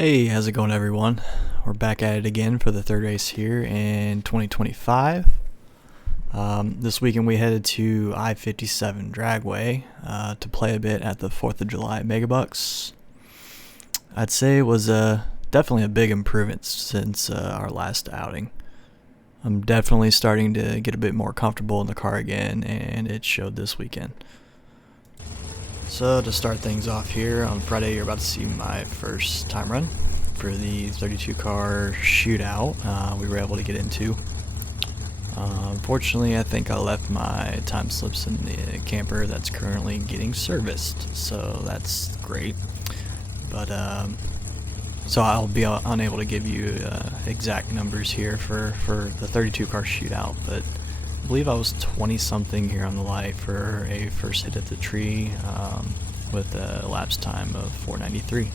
Hey, how's it going, everyone? We're back at it again for the third race here in 2025. This weekend we headed to I57 Dragway to play a bit at the 4th of July Megabucks. I'd say it was definitely a big improvement since our last outing. I'm definitely starting to get a bit more comfortable in the car again, and it showed this weekend. So to start things off here, on Friday you're about to see my first time run for the 32 car shootout we were able to get into. Unfortunately, I think I left my time slips in the camper that's currently getting serviced, so that's great. But so I'll be unable to give you exact numbers here for the 32 car shootout, but I believe I was 20 something here on the light for a first hit at the tree with a elapsed time of 493.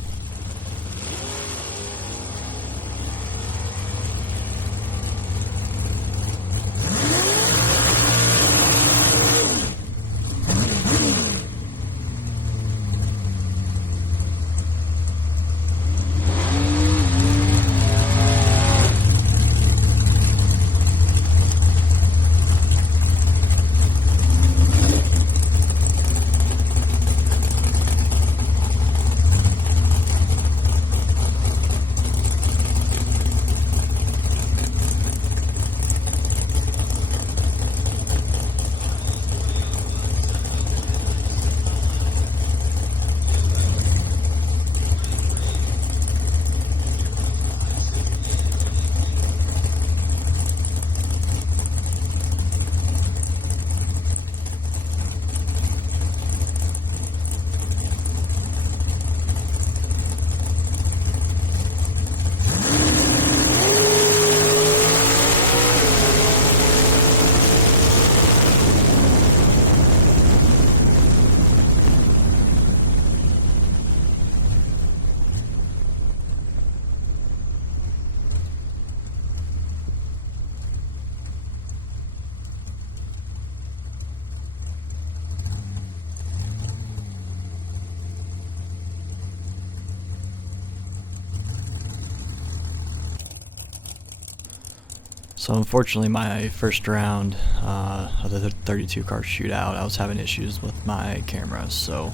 So unfortunately, my first round of the 32 car shootout, I was having issues with my camera, so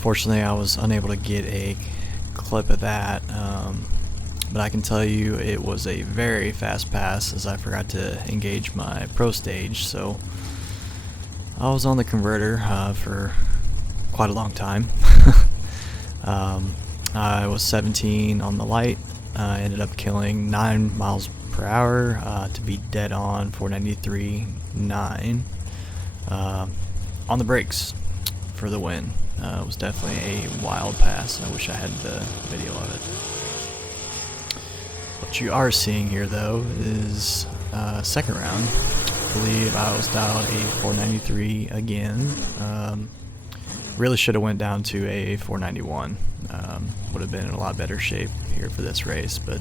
fortunately I was unable to get a clip of that, but I can tell you it was a very fast pass as I forgot to engage my pro stage, so I was on the converter for quite a long time. I was 17 on the light, ended up killing 9 miles per hour to be dead on 493.9 on the brakes for the win. It was definitely a wild pass. I wish I had the video of it. What you are seeing here though is second round. I believe I was dialed a 493 again. Really should have went down to a 491. Would have been in a lot better shape here for this race, but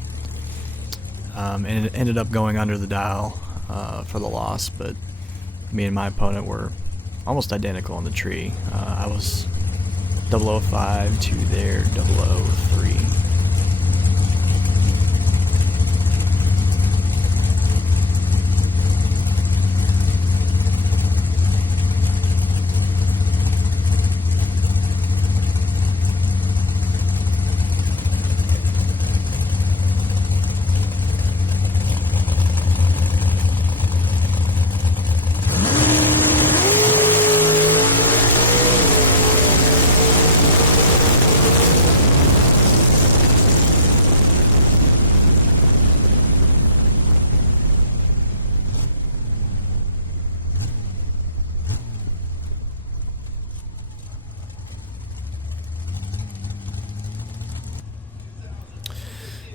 and it ended up going under the dial for the loss, but me and my opponent were almost identical on the tree. I was 005 to their 003.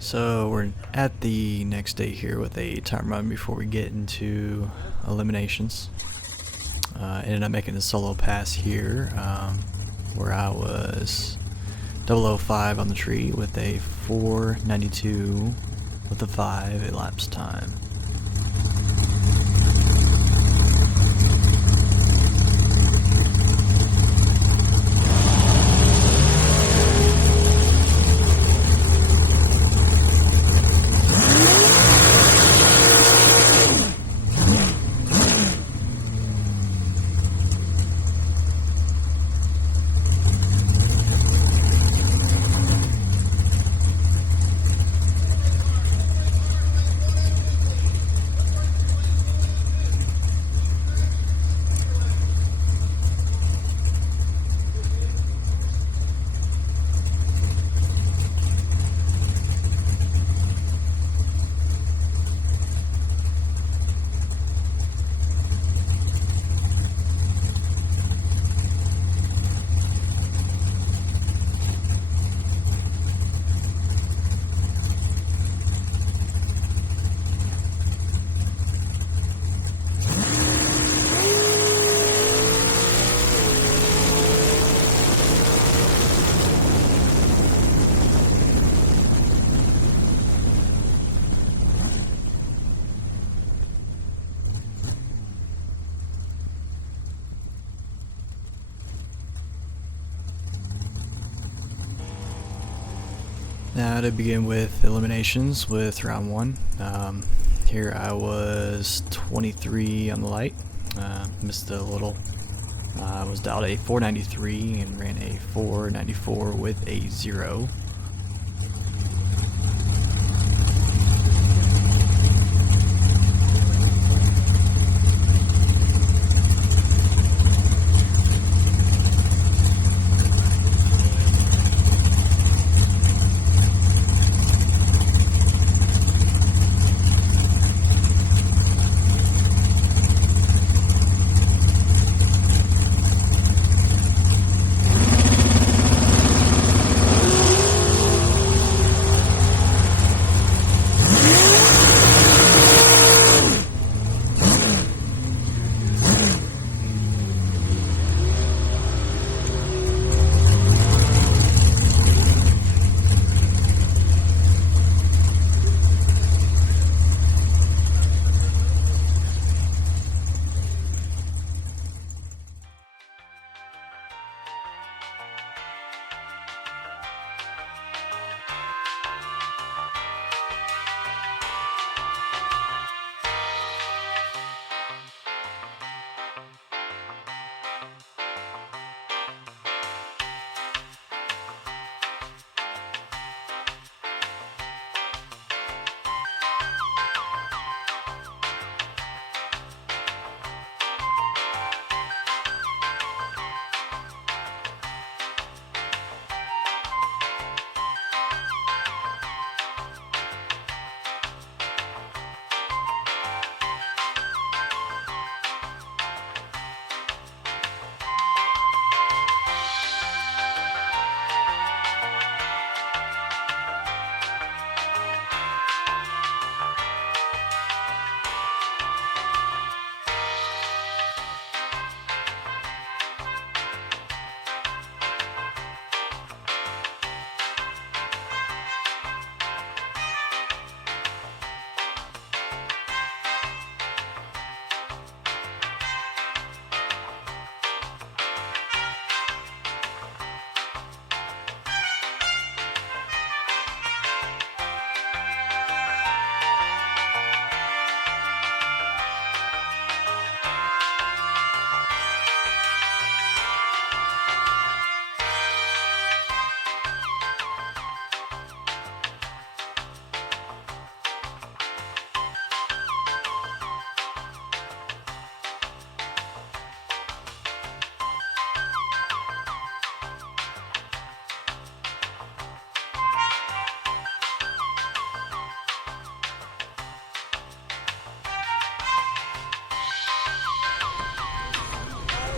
So we're at the next day here with a time run before we get into eliminations. Ended up making a solo pass here where I was 005 on the tree with a 492 with a 5 elapsed time. Now to begin with eliminations with round 1. Here I was 23 on the light, missed a little. I was dialed a 493 and ran a 494 with a 0.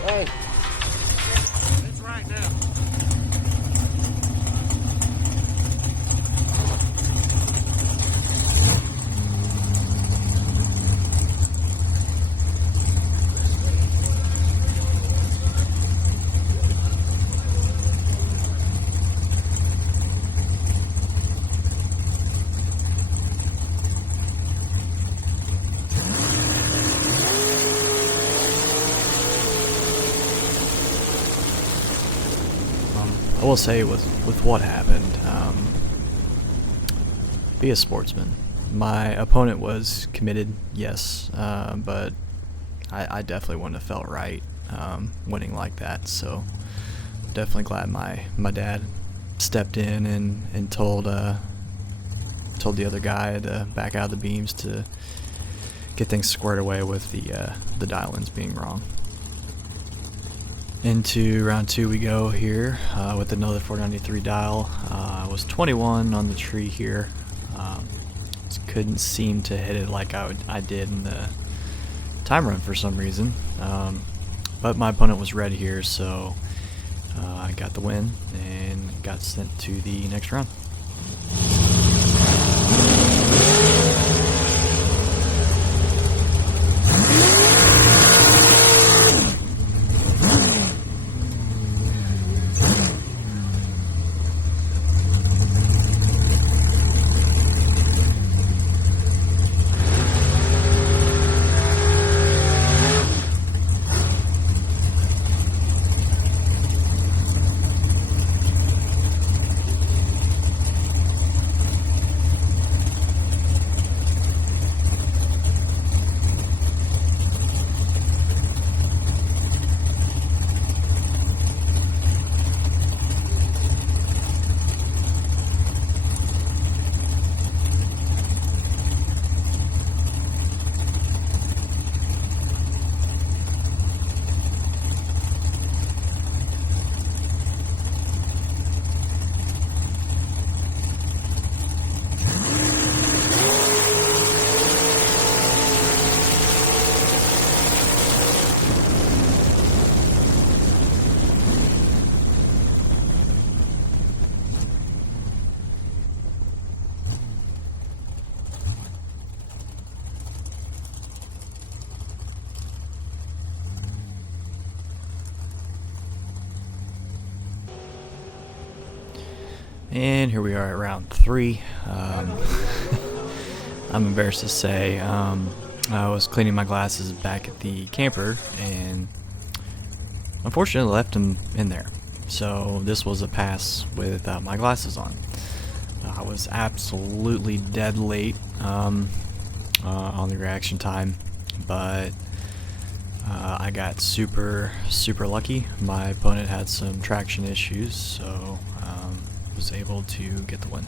Hey. It's right now. I will say with what happened, be a sportsman. My opponent was committed, yes, but I definitely wouldn't have felt right winning like that. So definitely glad my dad stepped in and told the other guy to back out of the beams to get things squared away with the dial-ins being wrong. Into round 2 we go here with another 493 dial. I was 21 on the tree here. Just couldn't seem to hit it like I did in the time run for some reason. But my opponent was red here, so I got the win and got sent to the next round. And here we are at round 3. I'm embarrassed to say, I was cleaning my glasses back at the camper and unfortunately left them in there. So this was a pass without my glasses on. I was absolutely dead late on the reaction time, but I got super lucky. My opponent had some traction issues, so was able to get the win.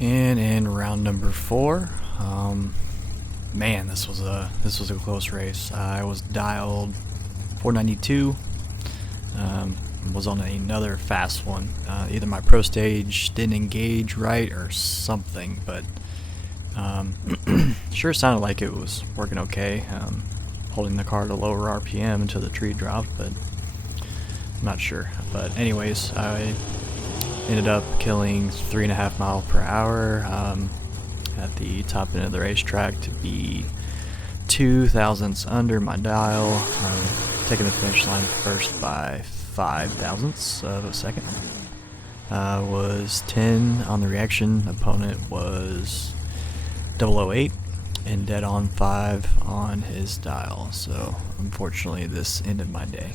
And in round number 4, man, this was a close race. I was dialed 492. Was on another fast one. Either my pro stage didn't engage right or something, but sure sounded like it was working okay. Holding the car to lower RPM until the tree dropped, but I'm not sure. But anyways, I ended up killing 3.5 miles per hour at the top end of the racetrack to be 2 thousandths under my dial, taking the finish line first by 5 thousandths of a second. Was 10 on the reaction, opponent was 008 and dead on 5 on his dial, so unfortunately this ended my day.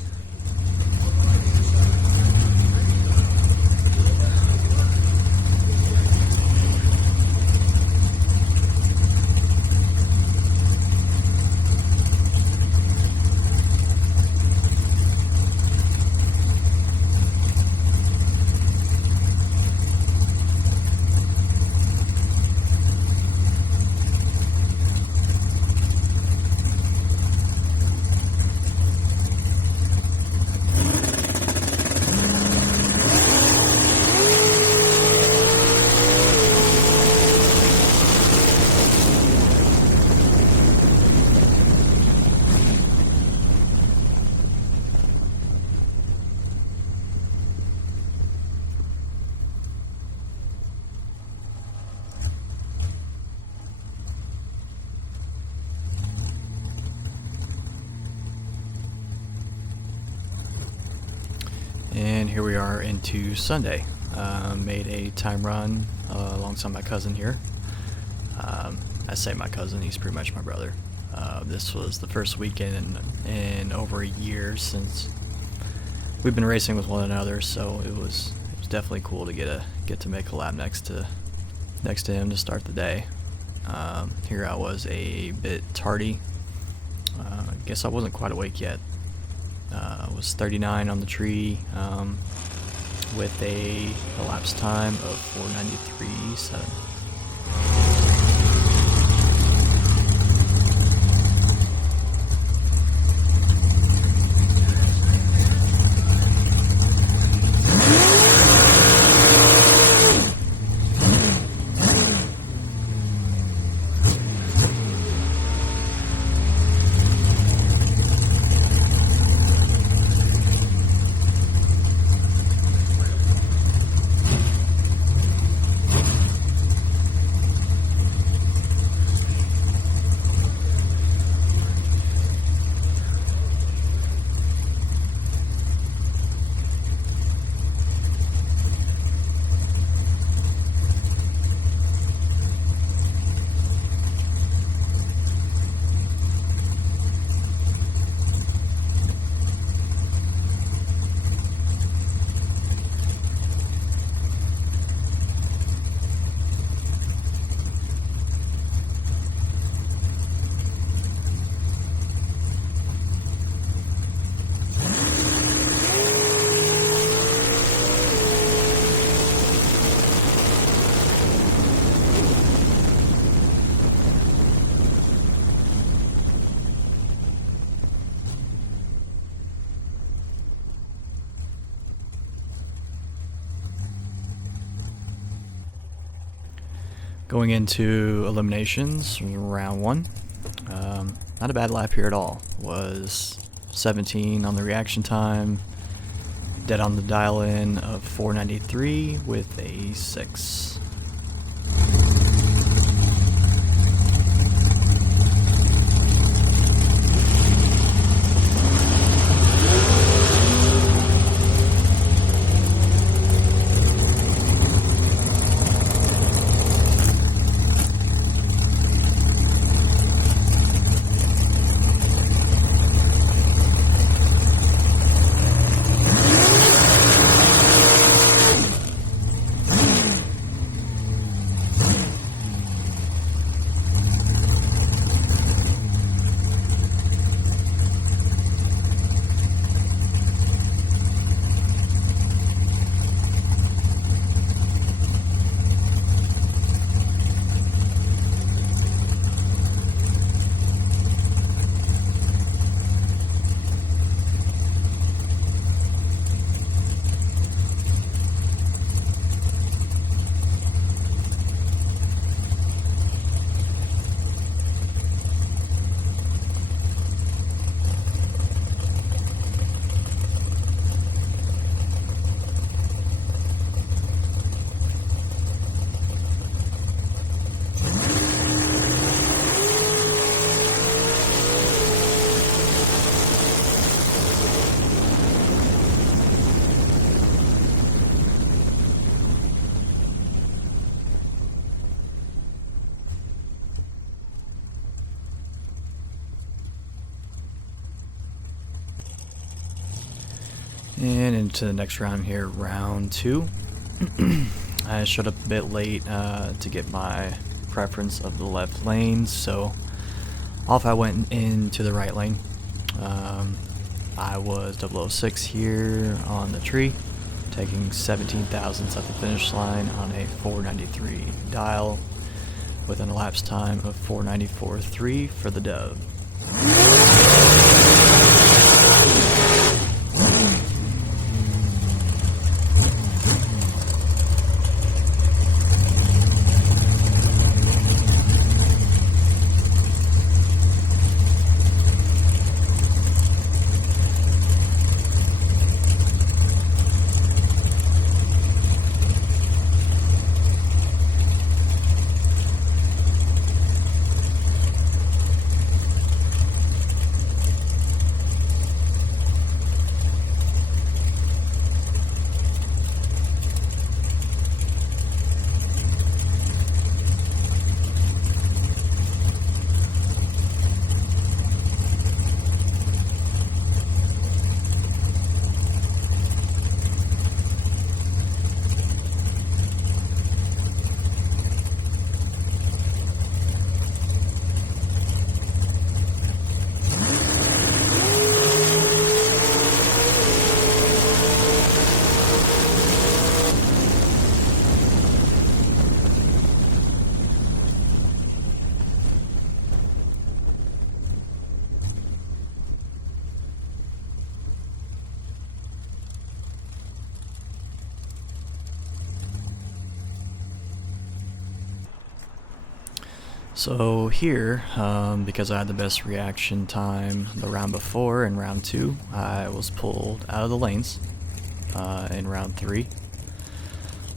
And here we are into Sunday. Made a time run alongside my cousin here. I say my cousin, he's pretty much my brother. This was the first weekend in over a year since we've been racing with one another, so it was definitely cool to get to make a lap next to him to start the day. Here I was a bit tardy. I guess I wasn't quite awake yet. I was 39 on the tree. with a elapsed time of 4:93.7. Going into eliminations, round 1. Not a bad lap here at all. Was 17 on the reaction time, dead on the dial-in of 493 with a 6. And into the next round here, round 2. I showed up a bit late to get my preference of the left lane, so off I went into the right lane. I was 006 here on the tree, taking 17 thousandths at the finish line on a 493 dial with an elapsed time of 494.3 for the dub. So here, because I had the best reaction time the round before in round 2, I was pulled out of the lanes in round 3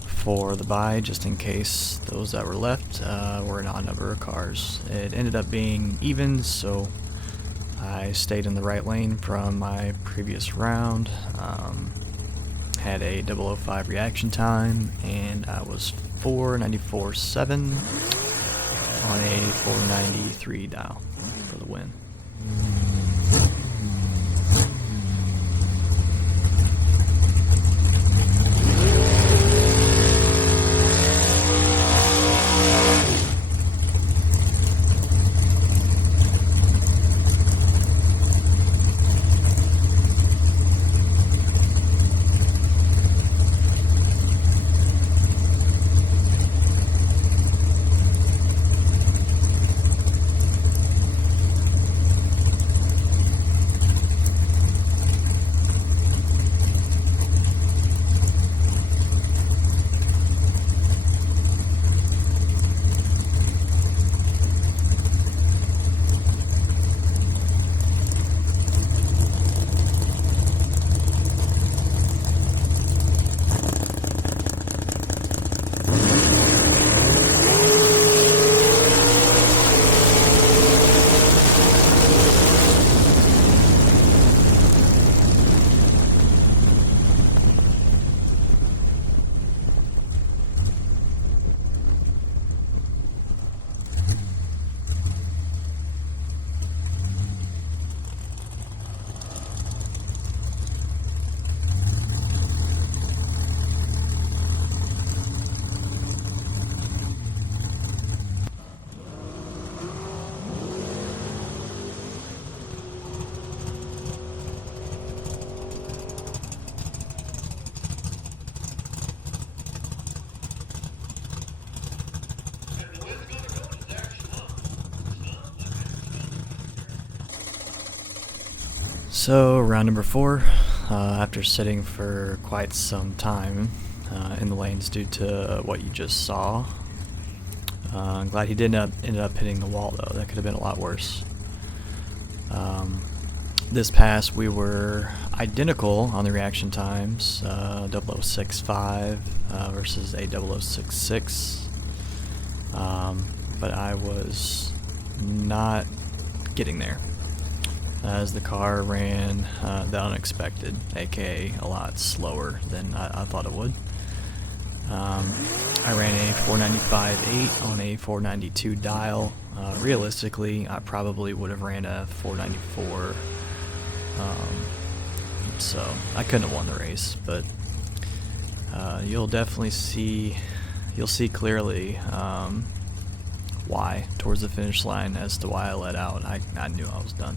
for the bye, just in case those that were left were an odd number of cars. It ended up being even, so I stayed in the right lane from my previous round, had a 005 reaction time, and I was 494.7 on a 493 dial for the win. So round number 4, after sitting for quite some time in the lanes due to what you just saw, I'm glad he didn't end up hitting the wall though. That could have been a lot worse. This pass we were identical on the reaction times, 0065 versus a 0066, but I was not getting there, as the car ran the unexpected, aka a lot slower than I thought it would. I ran a 495.8 on a 492 dial. Realistically, I probably would have ran a 494, so I couldn't have won the race, but you'll definitely see clearly why towards the finish line as to why I let out. I knew I was done.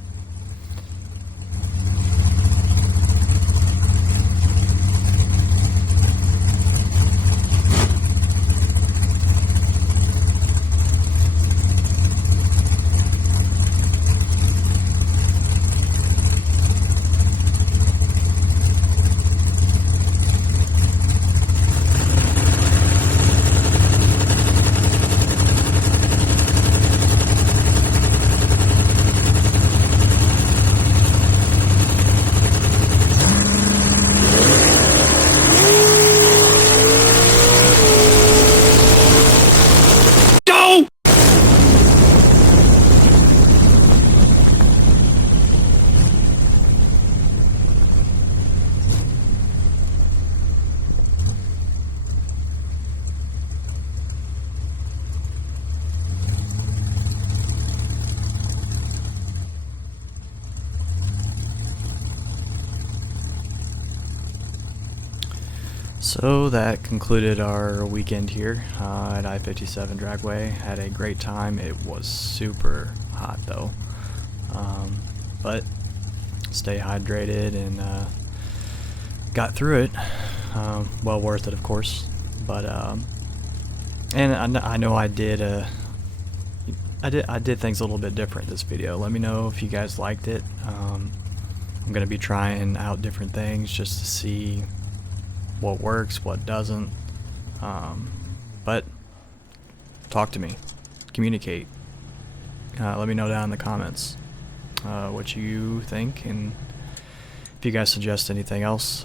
So that concluded our weekend here at I57 Dragway. Had a great time. It was super hot though, but stay hydrated and got through it. Well worth it, of course. But and I know I did things a little bit different this video. Let me know if you guys liked it. I'm gonna be trying out different things just to see what works, what doesn't, but talk to me, communicate, let me know down in the comments what you think, and if you guys suggest anything else,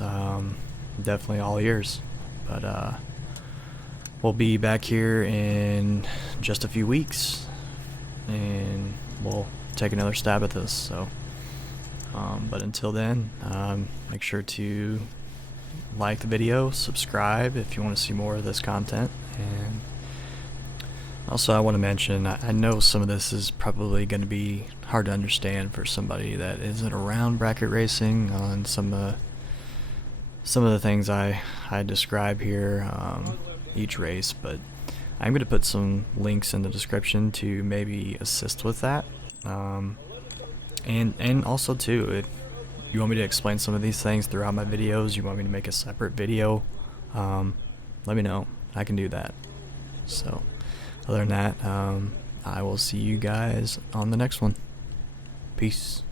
definitely all ears. But we'll be back here in just a few weeks, and we'll take another stab at this. So, but until then, make sure to like the video, subscribe if you want to see more of this content, and also I want to mention, I know some of this is probably going to be hard to understand for somebody that isn't around bracket racing on some of the things I describe here, each race, but I'm going to put some links in the description to maybe assist with that, and also too, if you want me to explain some of these things throughout my videos, you want me to make a separate video, let me know. I can do that. So other than that, I will see you guys on the next one. Peace.